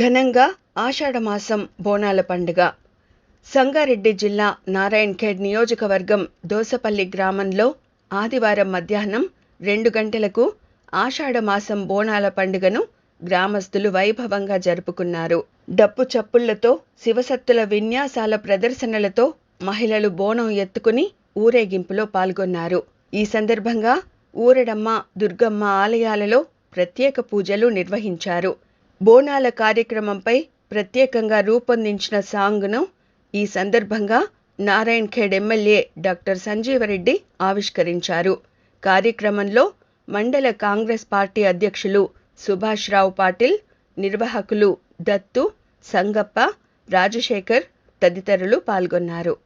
ఘనంగా ఆషాఢమాసం బోనాల పండుగ. సంగారెడ్డి జిల్లా నారాయణఖేడ్ నియోజకవర్గం దోసపల్లి గ్రామంలో ఆదివారం మధ్యాహ్నం 2 గంటలకు ఆషాఢమాసం బోనాల పండుగను గ్రామస్తులు వైభవంగా జరుపుకున్నారు. డప్పు చప్పుళ్లతో, శివసత్తుల విన్యాసాల ప్రదర్శనలతో మహిళలు బోనం ఎత్తుకుని ఊరేగింపులో పాల్గొన్నారు. ఈ సందర్భంగా ఊరడమ్మ, దుర్గమ్మ ఆలయాలలో ప్రత్యేక పూజలు నిర్వహించారు. బోనాల కార్యక్రమంపై ప్రత్యేకంగా రూపొందించిన సాంగ్ను ఈ సందర్భంగా నారాయణఖేడ్ ఎమ్మెల్యే డాక్టర్ సంజీవరెడ్డి ఆవిష్కరించారు. కార్యక్రమంలో మండల కాంగ్రెస్ పార్టీ అధ్యక్షులు సుభాష్ రావు పాటిల్, నిర్వాహకులు దత్తు, సంగప్ప, రాజశేఖర్ తదితరులు పాల్గొన్నారు.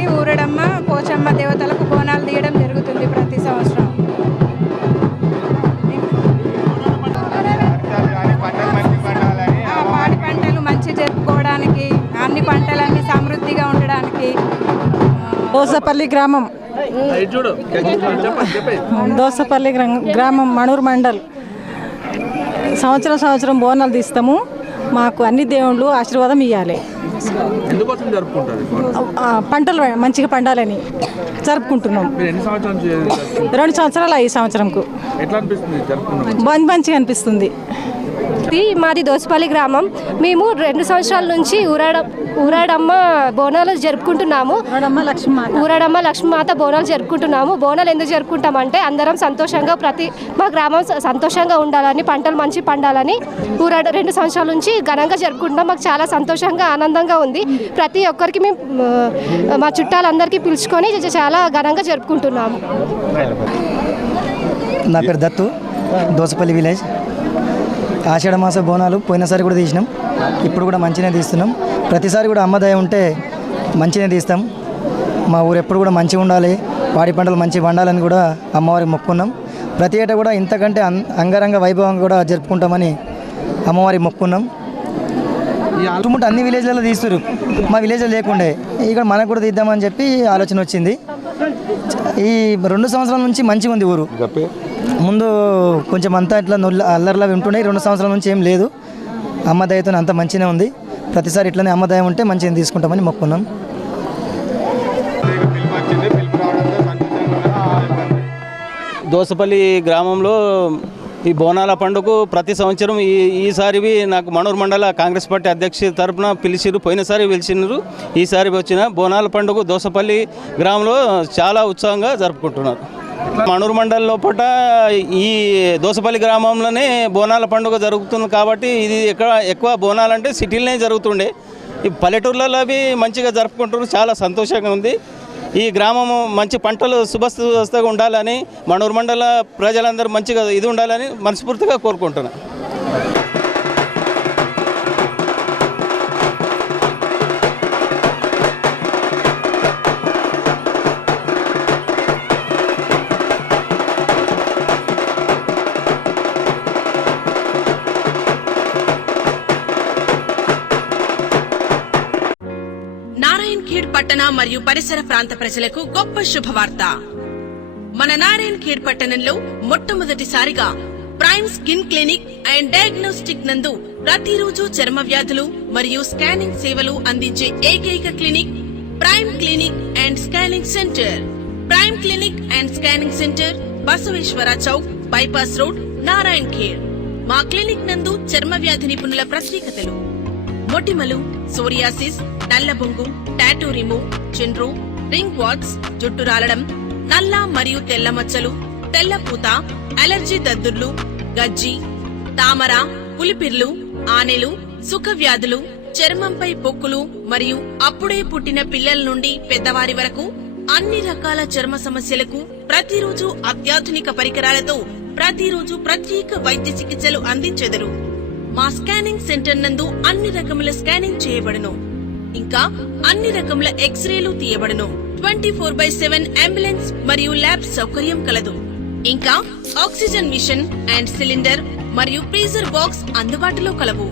గౌరీ, ఊరడమ్మ, పోచమ్మ దేవతలకు బోనాలు తీయడం జరుగుతుంది ప్రతి సంవత్సరం. పాడి పంటలు మంచి జరుపుకోవడానికి, అన్ని పంటలన్నీ సమృద్ధిగా ఉండడానికి. దోసపల్లి గ్రామం, దోసపల్లి గ్రామం, మణూరు మండల్. సంవత్సరం బోనాలు తీస్తాము. మాకు అన్ని దేవుళ్ళు ఆశీర్వాదం ఇవ్వాలి. పంటలు మంచిగా పండాలని జరుపుకుంటున్నాం. 2 సంవత్సరాలు ఈ సంవత్సరంకు మంచిగా అనిపిస్తుంది. మాది దోసపల్లి గ్రామం. మేము 2 సంవత్సరాల నుంచి ఊరాడమ్మ బోనాలు జరుపుకుంటున్నాము. ఊరాడమ్మ లక్ష్మీమాత బోనాలు జరుపుకుంటున్నాము. బోనాలు ఎందుకు జరుపుకుంటామంటే అందరం సంతోషంగా, మా గ్రామం సంతోషంగా ఉండాలని, పంటలు మంచి పండాలని 2 సంవత్సరాల నుంచి ఘనంగా జరుపుకుంటున్నాం. మాకు చాలా సంతోషంగా, ఆనందంగా ఉంది. ప్రతి ఒక్కరికి మేము మా చుట్టాలందరికీ పిలుచుకొని చాలా ఘనంగా జరుపుకుంటున్నాము. నా పేరు దత్తు, దోసపల్లి విలేజ్. ఆషాఢ మాస బోనాలు పోయినసారి కూడా తీసినాం, ఇప్పుడు కూడా మంచిగానే తీస్తున్నాం. ప్రతిసారి కూడా అమ్మదయ ఉంటే మంచిగానే తీస్తాం. మా ఊరు ఎప్పుడు కూడా మంచిగా ఉండాలి, పాడి పంటలు మంచిగా పండాలని కూడా అమ్మవారికి మొక్కున్నాం. ప్రతి ఏటా కూడా ఇంతకంటే అంగరంగ వైభవంగా కూడా జరుపుకుంటామని అమ్మవారికి మొక్కున్నాం. చుట్టుముట్టు అన్ని విలేజ్లలో తీస్తారు, మా విలేజ్లో లేకుండే ఇక్కడ మనకు కూడా తీద్దామని చెప్పి ఆలోచన వచ్చింది. ఈ 2 సంవత్సరాల నుంచి మంచిగా ఉంది ఊరు. ముందు కొంచెం అంతా ఇట్లా అల్లర్లా ఉంటున్నాయి. 2 సంవత్సరాల నుంచి ఏం లేదు. అమ్మ దయతో అంత మంచిగానే ఉంది. ప్రతిసారి ఇట్లనే అమ్మ దయ ఉంటే మంచిగా తీసుకుంటామని మొక్కున్నాం. దోసపల్లి గ్రామంలో ఈ బోనాల పండుగ ప్రతి సంవత్సరం ఈసారి నాకు మణూరు మండల కాంగ్రెస్ పార్టీ అధ్యక్షుడి తరఫున పిలిచిరు. పోయినసారి పిలిచినారు, ఈసారి వచ్చిన బోనాల పండుగ దోసపల్లి గ్రామంలో చాలా ఉత్సాహంగా జరుపుకుంటున్నారు. మణూరు మండల లోపల ఈ దోసపల్లి గ్రామంలోనే బోనాల పండుగ జరుగుతుంది కాబట్టి ఇది ఎక్కువ బోనాలంటే సిటీలోనే జరుగుతుండే. ఈ పల్లెటూర్లలో అవి మంచిగా జరుపుకుంటున్నారు. చాలా సంతోషంగా ఉంది. ఈ గ్రామము మంచి పంటలు శుభస్థగా ఉండాలని, మణూరు మండల ప్రజలందరూ మంచిగా ఇది ఉండాలని మనస్ఫూర్తిగా కోరుకుంటున్నాను. నారాయణ్ ఖేడ్ పట్టణ మరియు పరిసర ప్రాంత ప్రజలకు గొప్ప శుభవార్త. మన నారాయణ్ ఖేడ్ పట్టణంలో మొట్టమొదటిసారిగా prime skin clinic and diagnostic నందు ప్రతిరోజు చర్మ వ్యాధులు మరియు స్కానింగ్ సేవలు అందించే ఏకైక clinic prime clinic and scanning centre. Prime clinic and scanning centre, Basaveshwara Chowk, bypass road, Narayan Khed. మా క్లినిక్ నందు చర్మ వ్యాధి నిపుణుల ప్రత్యేకతలు: మొటిమలు, సోరియాసిస్, నల్లబొంగు, టాటూ రిమూవ్, చిండ్రు, రింగ్ వాట్స్, జుట్టు రాలడం, నల్ల మరియు తెల్ల మచ్చలు, తెల్లపూత, అలర్జీ దద్దుర్లు, గజ్జి, తామర, పులిపిర్లు, ఆనెలు, సుఖ వ్యాధులు, చర్మంపై పొక్కులు మరియు అప్పుడే పుట్టిన పిల్లల నుండి పెద్దవారి వరకు అన్ని రకాల చర్మ సమస్యలకు ప్రతిరోజు అత్యాధునిక పరికరాలతో ప్రతిరోజు ప్రత్యేక వైద్య చికిత్సలు అందించెదరు. మా స్కానింగ్ సెంటర్ నందు అన్ని రకముల స్కానింగ్ చేయబడును. ఇంకా అన్ని రకముల ఎక్స్రేలు తీయబడును. 24/7 అంబులెన్స్ మరియు ల్యాబ్ సౌకర్యం కలదు. ఇంకా ఆక్సిజన్ మిషన్ అండ్ సిలిండర్ మరియు ఫ్రీజర్ బాక్స్ అందుబాటులో కలవు.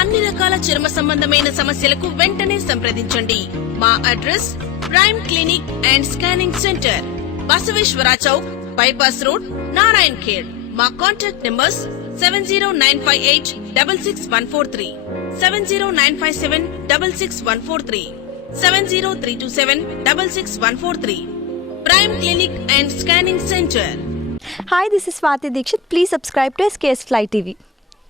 అన్ని రకాల చర్మ సంబంధమైన సమస్యలకు వెంటనే సంప్రదించండి. మా address prime clinic and scanning centre, Basaveshwara Chowk, bypass road, Narayan Khed. మా contact numbers 7095866143, 70957666143, 70327666143. Prime Clinic and Scanning Center. Hi, this is Swati Dikshit. Please subscribe to SKS Fly TV.